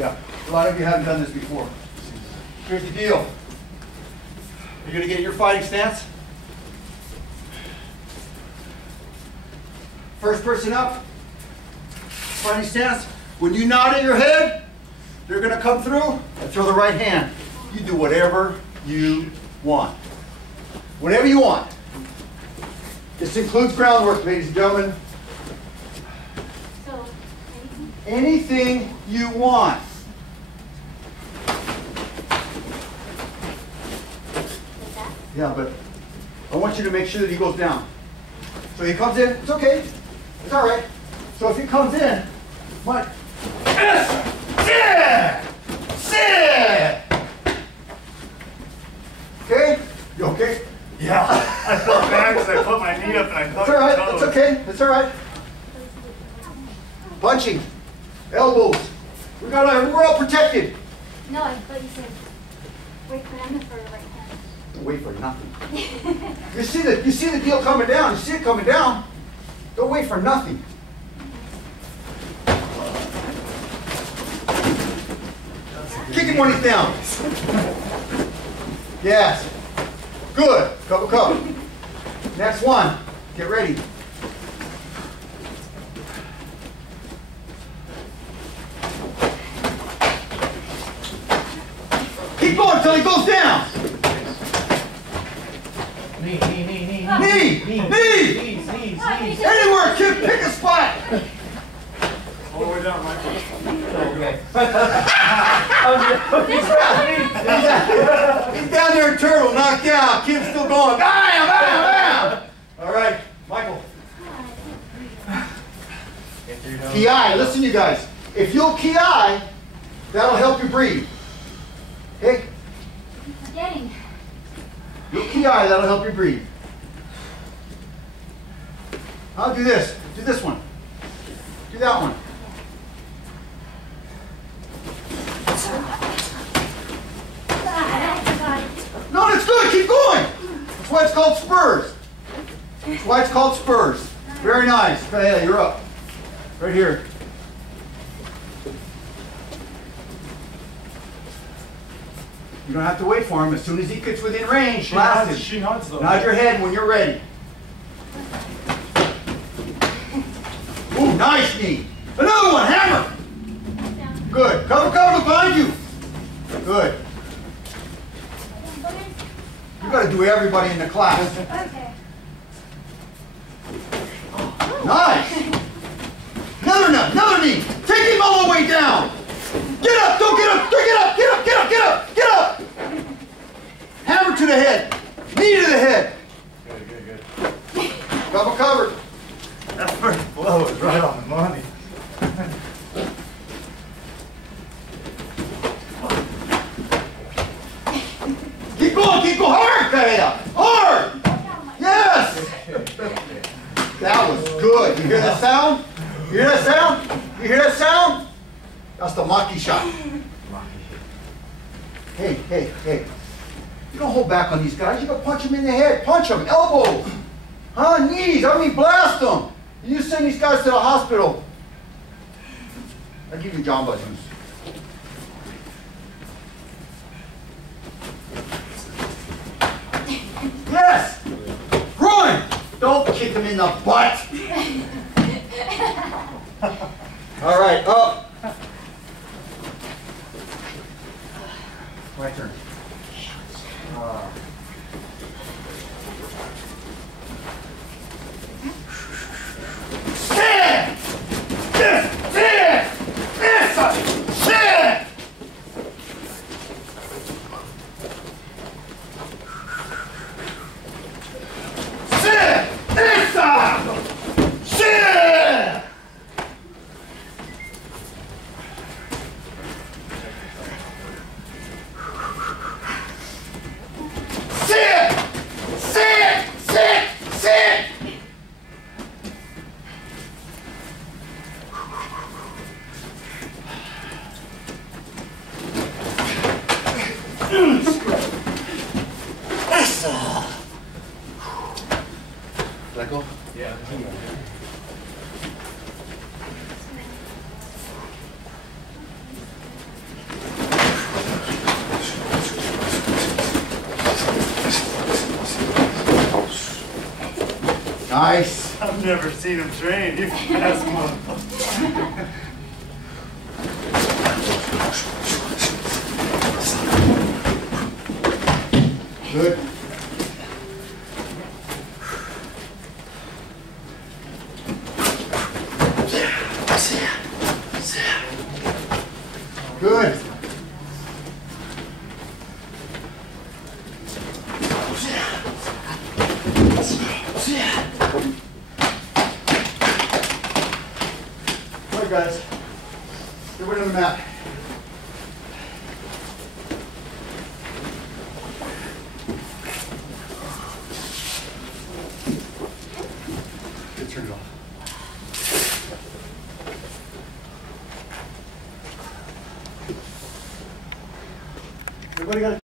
Yeah, a lot of you haven't done this before. Here's the deal. You're going to get in your fighting stance. First person up, fighting stance. When you nod at your head, they're going to come through and throw the right hand. You do whatever you want. Whatever you want. This includes groundwork, ladies and gentlemen. So, anything you want. like that? Yeah, but I want you to make sure that he goes down. So he comes in, it's okay. It's all right. So if he comes in, what? Okay? You okay? Yeah, I felt bad because I put my knee up and I caught It's all right. your It's toes. okay. It's all right. Punching. Elbows. We're all protected. No, I thought you said wait for him for the right hand. Don't wait for nothing. You see the deal coming down. You see it coming down. Don't wait for nothing. Kick him when he's down. Yes. Good. Cover. Next one. Get ready. Keep going until he goes down. Knee. Knee. Anywhere, kid, pick a spot. All the way down, Michael. Okay. He's down there in turtle, knocked out. Kid's still going. Bam. All right, Michael. Ki, listen, you guys. If you'll ki, that'll help you breathe. Okay? Forgetting. You'll ki, that'll help you breathe. I'll do this. Do this one. Do that one. No, it's good. Keep going. That's why it's called Spurs. That's why it's called Spurs. Very nice. Hey, you're up. Right here. You don't have to wait for him. As soon as he gets within range, blast him. She nods though. Nod your head when you're ready. Ooh, nice knee. Another one, hammer. Good. Cover behind you. Good. You got to do everybody in the class. Okay. Nice. Another knee. Take him all the way down. Get up. Don't get up. Get up. Hammer to the head. Knee to the head. Good. Cover. That first blow was right on the money. Keep going. Hard, Kaya. Hard. Yes. That was good. You hear that sound? You hear that sound? That's the Maki shot. Hey. You don't hold back on these guys. You gotta punch them in the head. Punch them. Elbows. Knees. Blast them. You send these guys to the hospital. I'll give you Jamba juice. Yes! Groin! Don't kick him in the butt! All right, up. My turn. Sit! Let go. Yeah. Nice. I've never seen him train. He's fast one. Good. Good. All right, guys. Everybody on the mat. Okay, turn it off. Everybody got